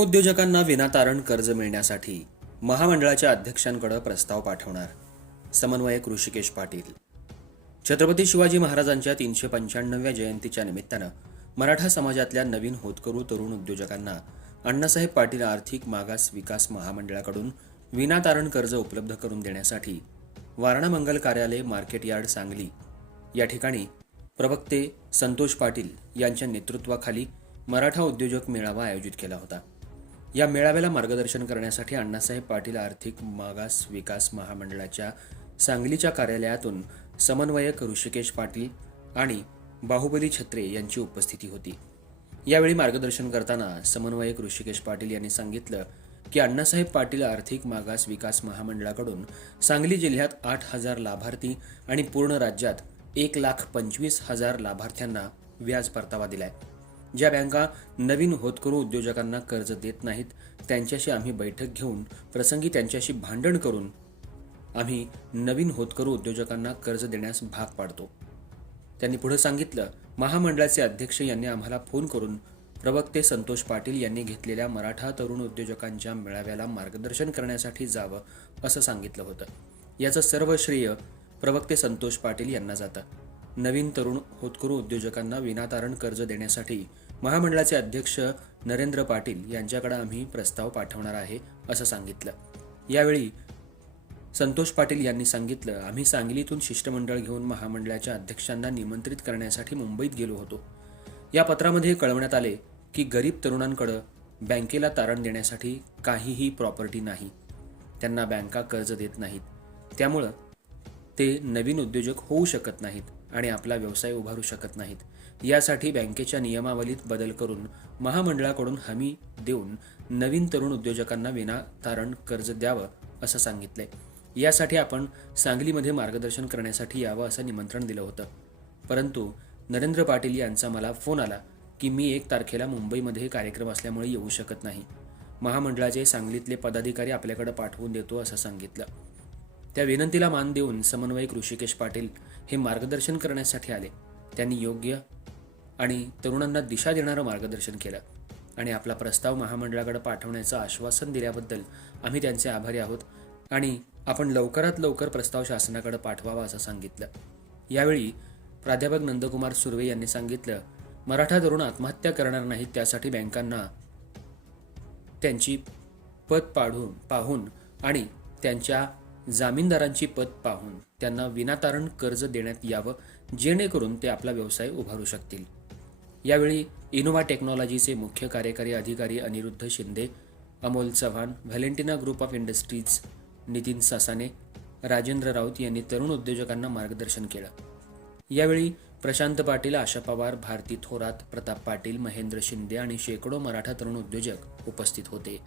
उद्योजकांना विनातारण कर्ज मिळण्यासाठी महामंडळाच्या अध्यक्षांकडे प्रस्ताव पाठवणार. समन्वयक ऋषिकेश पाटील. छत्रपती शिवाजी महाराजांच्या 395व्या जयंतीच्या निमित्तानं मराठा समाजातल्या नवीन होतकरू तरुण उद्योजकांना अण्णासाहेब पाटील आर्थिक मागास विकास महामंडळाकडून विनातारण कर्ज उपलब्ध करून देण्यासाठी वारणा मंगल कार्यालय मार्केट यार्ड सांगली या ठिकाणी प्रवक्ते संतोष पाटील यांच्या नेतृत्वाखाली मराठा उद्योजक मेळावा आयोजित केला होता. या मेळाव्याला मार्गदर्शन करण्यासाठी अण्णासाहेब पाटील आर्थिक मागास विकास महामंडळाच्या सांगलीच्या कार्यालयातून समन्वयक ऋषिकेश पाटील आणि बाहुबली छत्रे यांची उपस्थिती होती. यावेळी मार्गदर्शन करताना समन्वयक ऋषिकेश पाटील यांनी सांगितलं की अण्णासाहेब पाटील आर्थिक मागास विकास महामंडळाकडून सांगली जिल्ह्यात 8,000 लाभार्थी आणि पूर्ण राज्यात 1,25,000 लाभार्थ्यांना व्याज परतावा दिलाय. ज्या बँका नवीन होतकरू उद्योजकांना कर्ज देत नाहीत त्यांच्याशी आम्ही बैठक घेऊन प्रसंगी त्यांच्याशी भांडण करून आम्ही नवीन होतकरू उद्योजकांना कर्ज देण्यास भाग पाडतो. त्यांनी पुढे सांगितलं, महामंडळाचे अध्यक्ष यांनी आम्हाला फोन करून प्रवक्ते संतोष पाटील यांनी घेतलेल्या मराठा तरुण उद्योजकांच्या मेळाव्याला मार्गदर्शन करण्यासाठी जावं असं सांगितलं होतं. याचं सर्व श्रेय प्रवक्ते संतोष पाटील यांना जातं. नवीन तरुण होतकरू उद्योजकांना विनातारण कर्ज देण्यासाठी महामंडळाचे अध्यक्ष नरेंद्र पाटील यांच्याकडे आम्ही प्रस्ताव पाठवणार आहे असं सांगितलं. यावेळी संतोष पाटील यांनी सांगितलं, आम्ही सांगलीतून शिष्टमंडळ घेऊन महामंडळाच्या अध्यक्षांना निमंत्रित करण्यासाठी मुंबईत गेलो होतो. या पत्रामध्ये कळवण्यात आले की गरीब तरुणांकडे बँकेला तारण देण्यासाठी काहीही प्रॉपर्टी नाही, त्यांना बँका कर्ज देत नाहीत, त्यामुळं ते नवीन उद्योजक होऊ शकत नाहीत आणि आपला व्यवसाय उभारू शकत नाहीत. यासाठी बँकेच्या नियमावलीत बदल करून महामंडळाकडून हमी देऊन नवीन तरुण उद्योजकांना विनातारण कर्ज द्यावं असं सांगितलंय. यासाठी आपण सांगलीमध्ये मार्गदर्शन करण्यासाठी यावं असं निमंत्रण दिलं होतं. परंतु नरेंद्र पाटील यांचा मला फोन आला की मी 1 तारखेला मुंबईमध्ये कार्यक्रम असल्यामुळे येऊ शकत नाही. महामंडळाचे सांगलीतले पदाधिकारी आपल्याकडे पाठवून देतो असं सांगितलं. त्या विनंतीला मान देऊन समन्वयक ऋषिकेश पाटील हे मार्गदर्शन करण्यासाठी आले. त्यांनी योग्य आणि तरुणांना दिशा देणारं मार्गदर्शन केलं आणि आपला प्रस्ताव महामंडळाकडे पाठवण्याचं आश्वासन दिल्याबद्दल आम्ही त्यांचे आभारी आहोत आणि आपण लवकरात लवकर प्रस्ताव शासनाकडे पाठवावा असं सांगितलं. यावेळी प्राध्यापक नंदकुमार सुर्वे यांनी सांगितलं, मराठा तरुण आत्महत्या करणार नाहीत त्यासाठी बँकांना त्यांची पत पाहून आणि त्यांच्या जामीनदारांची पत पाहून त्यांना विनातारण कर्ज देण्यात यावं, जेणेकरून ते आपला व्यवसाय उभारू शकतील. यावेळी इनोव्हा टेक्नॉलॉजीचे मुख्य कार्यकारी अधिकारी Aniruddha Shinde, Amol Chavan, Valentina group of industries Nitin Sasane, Rajendra Raut यांनी तरुण उद्योजकांना मार्गदर्शन केलं. यावेळी प्रशांत पाटील, आशा पवार, भारती थोरात, प्रताप पाटील, महेंद्र शिंदे आणि शेकडो मराठा तरुण उद्योजक उपस्थित होते.